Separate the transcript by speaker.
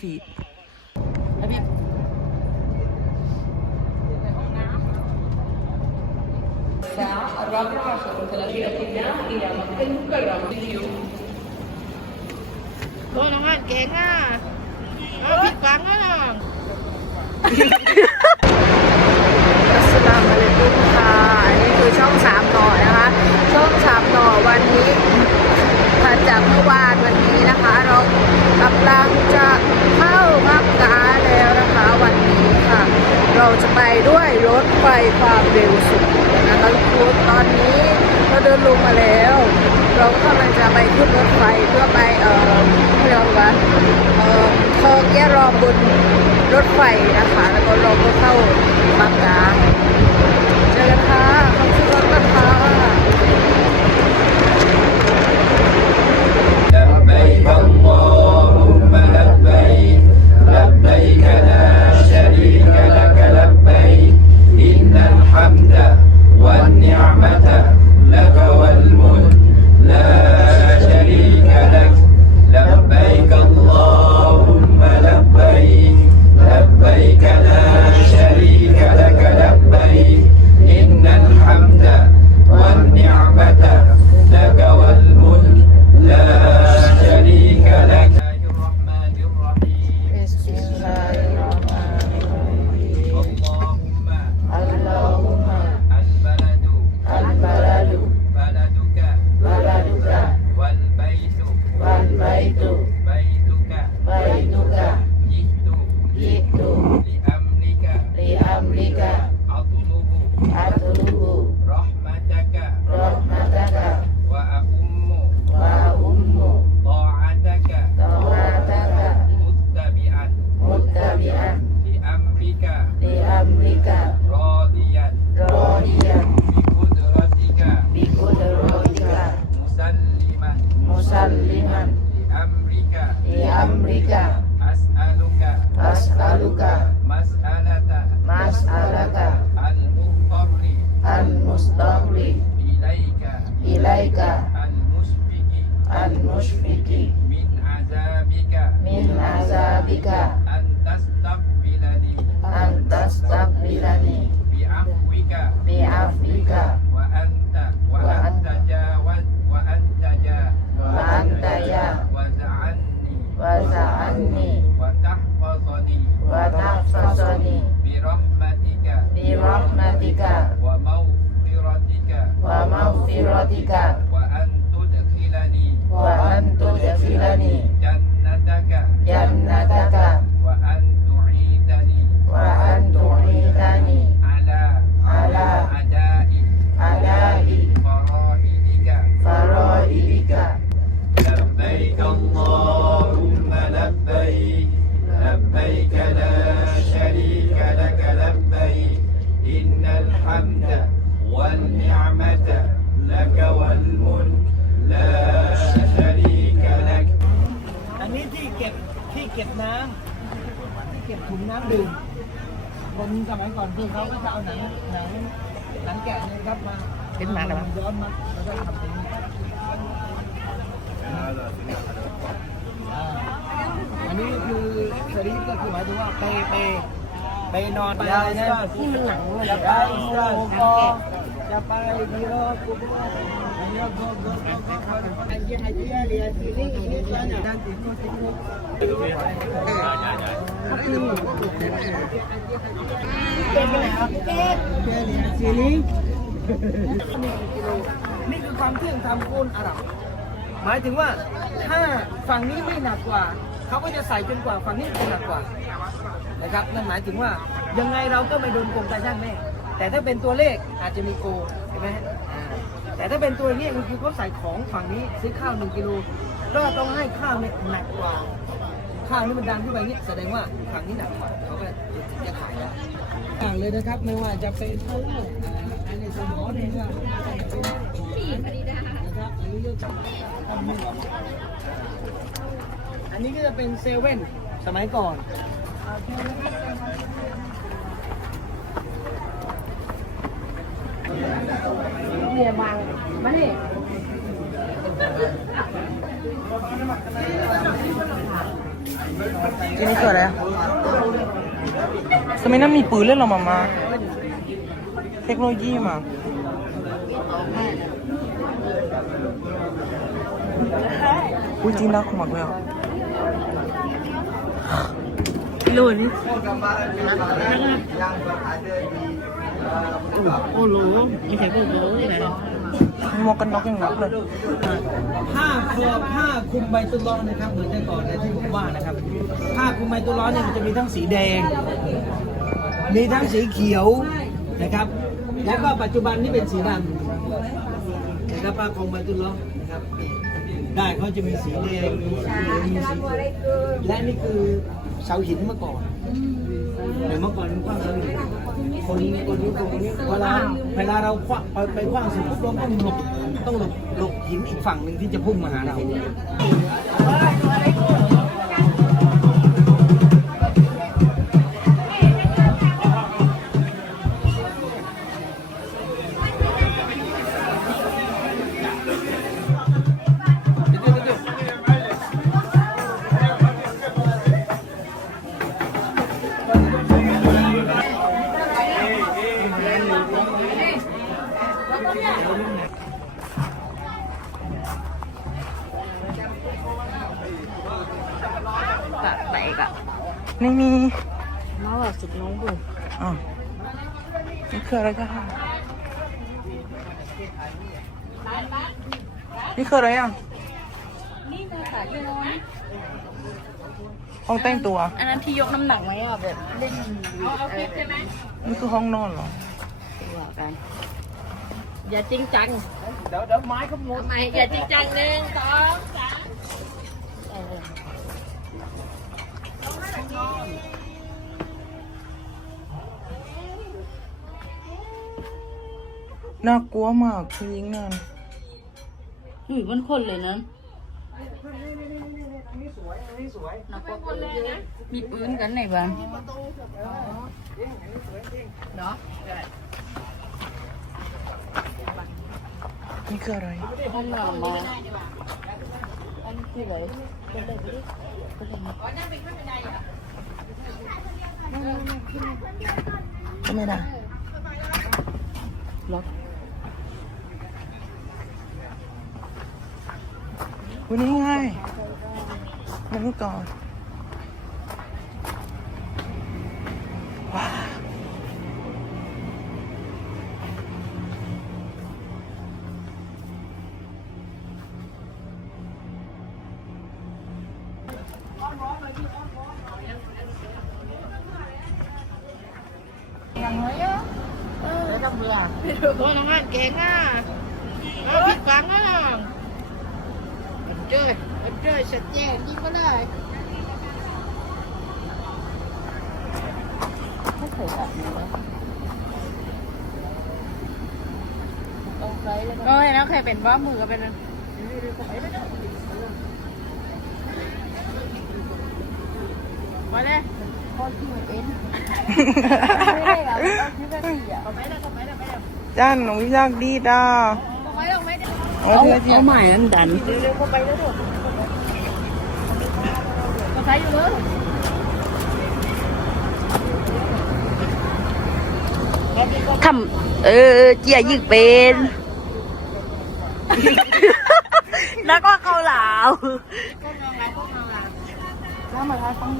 Speaker 1: ฟีด
Speaker 2: โอ้น้องอันเก่งอะเอาผิดหวังอะ
Speaker 1: อัสสลามุอะลัยกุมค่ะอันนี้คือช่องสามหน่อนะคะ ช่องสามหน่อวันนี้ถัดจากเมื่อวานวันนี้นะคะ เรากำลังจะเข้ามักกะแล้วนะคะ วันนี้ค่ะ เราจะไปด้วยรถไฟความเร็วสูงนะคะทุกคนตอนนี้เราเดินลงมาแล้ว เรากำลังจะไปขึ้นรถไฟเพื่อไปเอ่อเรียกว่าเอ่อทองแยรอบนรถไฟนะคะ แล้วก็เราก็เข้ามักกา
Speaker 3: bi'afika
Speaker 2: bi'afika wa
Speaker 3: anta
Speaker 2: wa
Speaker 3: anta
Speaker 2: ja
Speaker 3: wa
Speaker 2: wa
Speaker 3: anta ja. Wa anta ja. wa za'anni. Wa za'anni. Wa tahfazani. Wa tahfazani. Bi rahmatika. Bi
Speaker 4: rahmatika. Wa maghfiratika wa maghfiratika ก็บถุงน้ำดื่มคนสมัยก่อนคือเขาก็จะเอาหนังหนังหนังแกะเนี่ยครับมา
Speaker 1: เป็นหมาเหรอ
Speaker 4: ย้อนมาแล้วก็ทำเป็นอ่าอันนี้คือสลีปก็คือหมายถึงว่าไปไปไปนอนไปอะไรนะนี่มันหนังจะไปโมกอจะไปดีโรกุบอันนี้ก็ก็อันนี้อันนี้เรียนที่นี่นี่ตัวเนี่ยด้านที่ก็ที่นี่สีนี้ นี่คือความเที่ยงธรรมกุลอาหรับ หมายถึงว่าถ้าฝั่งนี้ไม่หนักกว่า เขาก็จะใส่จนกว่าฝั่งนี้จะหนักกว่านะครับนั่นหมายถึงว่ายังไงเราก็ไม่โดนโกงกันช่างแน่แต่ถ้าเป็นตัวเลขอาจจะมีโกงเห็นไหมฮะแต่ถ้าเป็นตัวนี้คือเขาใส่ของฝั่งนี้ซื้อข้าวหนึ่งกิโลก็ต้องให้ข้าวเนี่ยหนักกว่า ข้าวนี่มันดันขึ้นไปนี่แสดงว่าฝั่งนี้หนักกว่าเขาก็จะขายได้วต่างเลยนะครับไม่ว่าจะเป็นเท่าไร่อันนี้สมอเนี่ยว่าเป็นนะครับอันนี้เรียกอันนี้ก็จะเป็นเซเว่นสมัยก่อน
Speaker 2: เนี่ยบางมานี่
Speaker 5: อันนี้คืออะไรอะทำไมนั่นมีปืนเล่นเหรอมามา เทคโนโลยีมา อุ้ยจริงน่ากลัวมากเลยอะ
Speaker 2: ลุนโอ้โหไม่ใช่กูเลยนะ
Speaker 5: มี หมวกกันน็อกยังนับเลย
Speaker 4: ผ้าคลุมผ้าคลุมใบตุลอนะครับเหมือนแต่ก่อนนะที่ผมว่านะครับผ้าคลุมใบตุลอเนี่ยมันจะมีทั้งสีแดง มีทั้งสีเขียวนะครับ แล้วก็ปัจจุบันนี่เป็นสีดำนะครับผ้าคลุมใบตุลอนะครับ ได้เขาจะมีสีแดงมีสีเหลืองมีสีเขียวและนี่คือเสาหินเมื่อก่อนแต่เมื่อก่อนมันกว้างเสาหินคนคนยุคคนนี้เวลาเวลาเราคว้าไปไปคว้างเสร็จปุ๊บเราต้องหลบต้องหลบหลบหินอีกฝั่งหนึ่งที่จะพุ่งมาหาเรา
Speaker 5: ไม่มี
Speaker 2: มาแบบสุดน้องบุ๋ม
Speaker 5: อะนี่คืออะไรกันนี่คืออะไรอะ
Speaker 2: นี่คือขาที่นอน
Speaker 5: ห้องแต่งตัว
Speaker 2: อันนั้นที่ยกน้ำหนักไหมอะแบบเล่นเอาคลิปใช่ไหม
Speaker 5: นี่คือห้องนอนเหรอ
Speaker 2: ตัวกันอย่าจริงจัง
Speaker 4: เดี๋ยวเดี๋ยวไม้เขาหมด
Speaker 2: ทำไมอย่าจริงจังหนึ่งสองสาม
Speaker 5: น่ากลัวมากคุณยิงนั่น
Speaker 2: อยู่บนคนเลยนะ
Speaker 4: นี่สวยอันนี้สวย
Speaker 2: นักกว่าคนเลยนะมีปืนกันไหนบ้างเนาะ
Speaker 5: นี่คืออะไร
Speaker 2: ห้องนอนมาอันนี้คืออะไรเป็นอะไรไปดิเป็นอะไร
Speaker 5: ทำไม่ได้
Speaker 2: ล็อก
Speaker 5: วันนี้ไงมันนี่ก่อน
Speaker 2: แล้วก็เบื่อโอ้น้องอ่านเก่งอะเอาผิดฟังอะเจ้ยเจ้ยชัดเจนดีก็ได้ไม่เคยแบบนี้เลยต้องใช้เลยโอ้ยนะเคยเป็นว่ามือก็เป็นมาเลยพอที่มันเป็น
Speaker 5: จ้านหนูอยากดีดอะ
Speaker 2: เอาเอาไป
Speaker 5: โอ้เอา
Speaker 2: ใหม่นั่นดันทำเออเจียยิงเป็นแล้วก็เขาเหลาก็มาทำต้อง